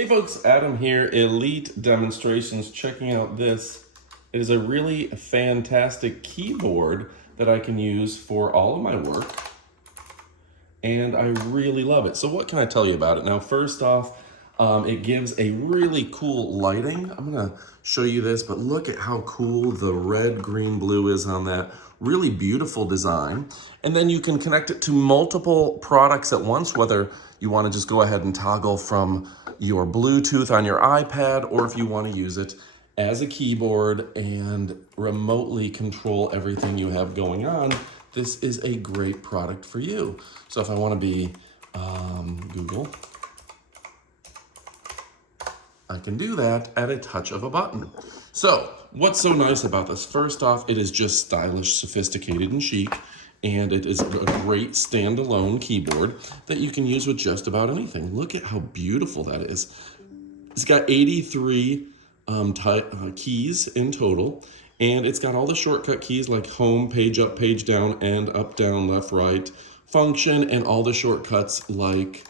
Hey folks, Adam here, Elite Demonstrations, checking out this. It is a really fantastic keyboard that I can use for all of my work, and I really love it. So what can I tell you about it? Now, first off, it gives a really cool lighting. I'm gonna show you this, but look at how cool the red, green, blue is on that. Really beautiful design. And then you can connect it to multiple products at once, whether you wanna just go ahead and toggle from your Bluetooth on your iPad, or if you wanna use it as a keyboard and remotely control everything you have going on, this is a great product for you. So if I wanna be Google, I can do that at a touch of a button. So what's so nice about this? First off, it is just stylish, sophisticated, and chic, and it is a great standalone keyboard that you can use with just about anything. Look at how beautiful that is. It's got 83 keys in total, and it's got all the shortcut keys like home, page up, page down, and up, down, left, right, function, and all the shortcuts like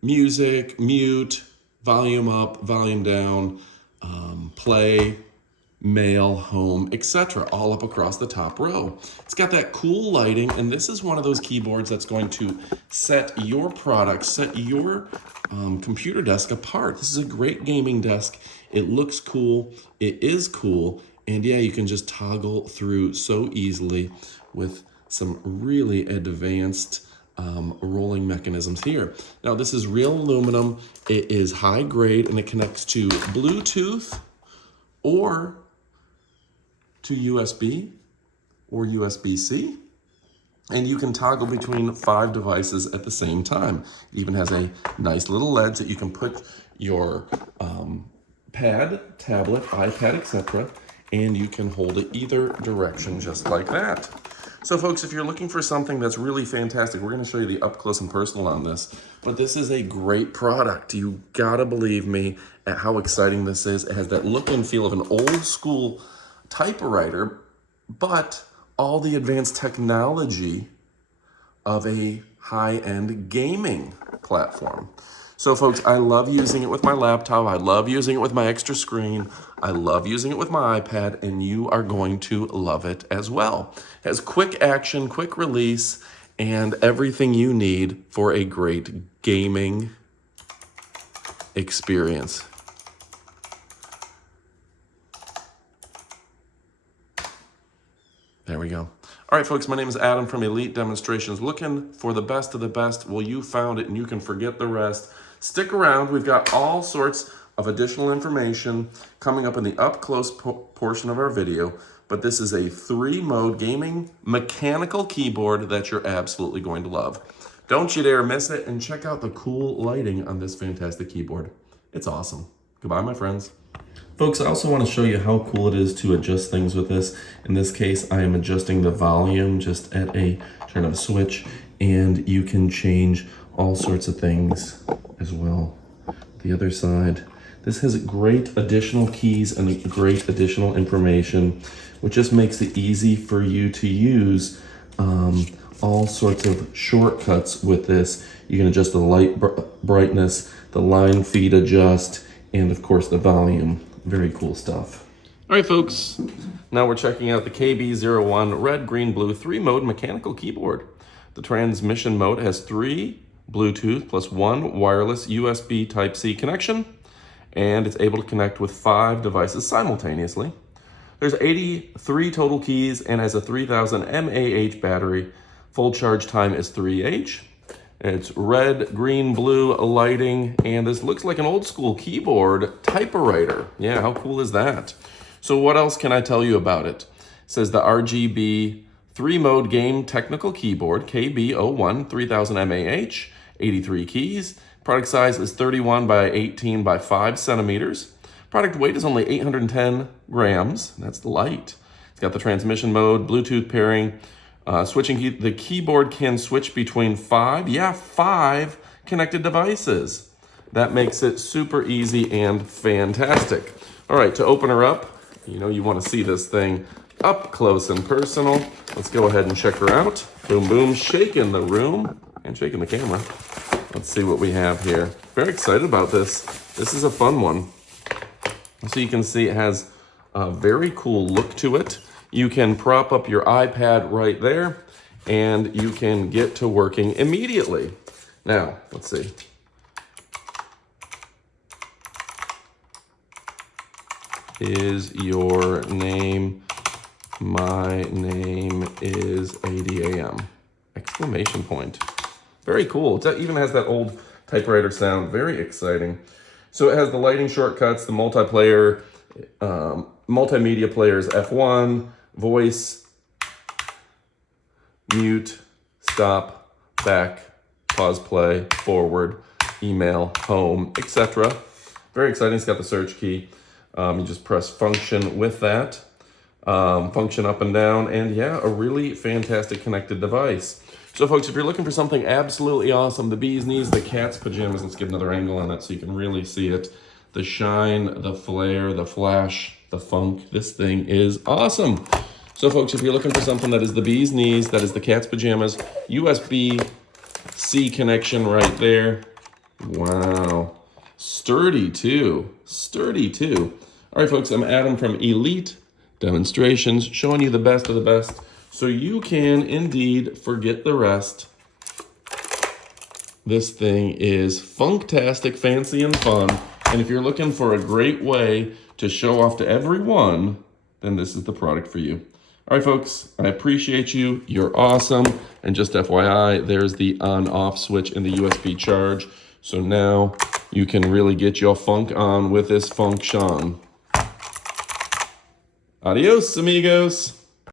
music, mute, volume up, volume down, play, mail, home, etc., all up across the top row. It's got that cool lighting, and this is one of those keyboards that's going to set your product, set your computer desk apart. This is a great gaming desk. It looks cool, it is cool, and yeah, you can just toggle through so easily with some really advanced rolling mechanisms here. Now this is real aluminum, it is high grade, and it connects to Bluetooth or to USB or USB-C. And you can toggle between 5 devices at the same time. It even has a nice little ledge that you can put your pad, tablet, iPad, etc., and you can hold it either direction just like that. So folks, if you're looking for something that's really fantastic, we're gonna show you the up close and personal on this, but this is a great product. You gotta believe me at how exciting this is. It has that look and feel of an old school typewriter, but all the advanced technology of a high-end gaming platform. So folks, I love using it with my laptop. I love using it with my extra screen. I love using it with my iPad, and you are going to love it as well. It has quick action, quick release, and everything you need for a great gaming experience. There we go. All right, folks, my name is Adam from Elite Demonstrations. Looking for the best of the best. Well, you found it and you can forget the rest. Stick around. We've got all sorts of additional information coming up in the up close portion of our video, but this is a 3-mode gaming mechanical keyboard that you're absolutely going to love. Don't you dare miss it, and check out the cool lighting on this fantastic keyboard. It's awesome. Goodbye, my friends. Folks, I also want to show you how cool it is to adjust things with this. In this case, I am adjusting the volume just at a turn of a switch, and you can change all sorts of things as well. The other side, this has great additional keys and great additional information, which just makes it easy for you to use all sorts of shortcuts with this. You can adjust the light brightness, the line feed adjust, and of course the volume. Very cool stuff. All right, folks, now we're checking out the KB01 red, green, blue 3-mode mechanical keyboard. The transmission mode has 3 Bluetooth plus 1 wireless USB Type-C connection, and it's able to connect with 5 devices simultaneously. There's 83 total keys and has a 3000 mAh battery. Full charge time is 3H. It's red, green, blue lighting, and this looks like an old school keyboard typewriter. Yeah, how cool is that? So what else can I tell you about it? It says the RGB 3-mode game technical keyboard, KB01, 3000 mAh, 83 keys. Product size is 31 by 18 by 5 centimeters. Product weight is only 810 grams. That's light. It's got the transmission mode, Bluetooth pairing, switching key. The keyboard can switch between 5 connected devices. That makes it super easy and fantastic. All right, to open her up, you know you want to see this thing up close and personal. Let's go ahead and check her out. Boom, boom, shaking the room and shaking the camera. Let's see what we have here. Very excited about this. This is a fun one. So you can see it has a very cool look to it. You can prop up your iPad right there, and you can get to working immediately. Now, let's see. Is your name? My name is ADAM. Exclamation point. Very cool. It even has that old typewriter sound. Very exciting. So it has the lighting shortcuts, the multiplayer, multimedia players, F1, voice, mute, stop, back, pause, play, forward, email, home, etc. Very exciting. It's got the search key. You just press function with that, function up and down, and yeah, a really fantastic connected device. So folks, if you're looking for something absolutely awesome, the bee's knees, the cat's pajamas, let's get another angle on that so you can really see it. The shine, the flare, the flash, the funk, this thing is awesome. So folks, if you're looking for something that is the bee's knees, that is the cat's pajamas, USB-C connection right there. Wow. Sturdy too. Sturdy too. All right, folks, I'm Adam from Elite Demonstrations, showing you the best of the best so you can indeed forget the rest. This thing is funktastic, fancy, and fun. And if you're looking for a great way to show off to everyone, then this is the product for you. All right, folks, I appreciate you. You're awesome. And just FYI, there's the on-off switch in the USB charge. So now you can really get your funk on with this function. Adios, amigos.